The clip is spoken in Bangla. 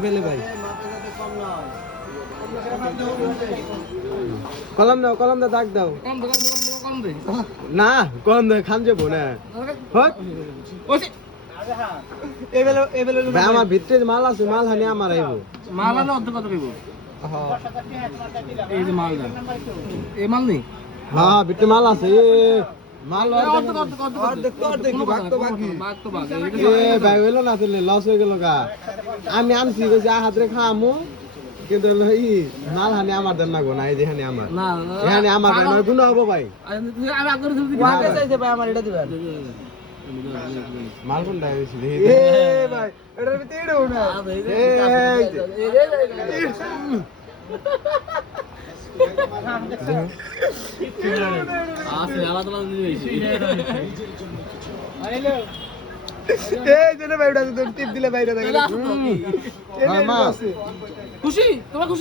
ফেলে ভাই কলম দাও দাগ দাও না কলম দে খান যাবো না আমার ভিতরে মাল আছে মাল হানি আমার আইব মাল আলো অর্ধ কত দিব এই যে মাল দাও এই মাল নেই হ্যাঁ ভিতরে মাল আছে মাল ভাই হইলো না তাহলে লস হয়ে গেল গা আমি আনছি হাতরে খামু কিন্তু মাল হানি আমার দেন না গো না এই যে হানি আমার এখানে আমার গুণ হবো ভাই আমার এটা দিবেন মাল কোনটা হইছে ভাই এটার ভিতরে এটাও না খুশি তোমার খুশি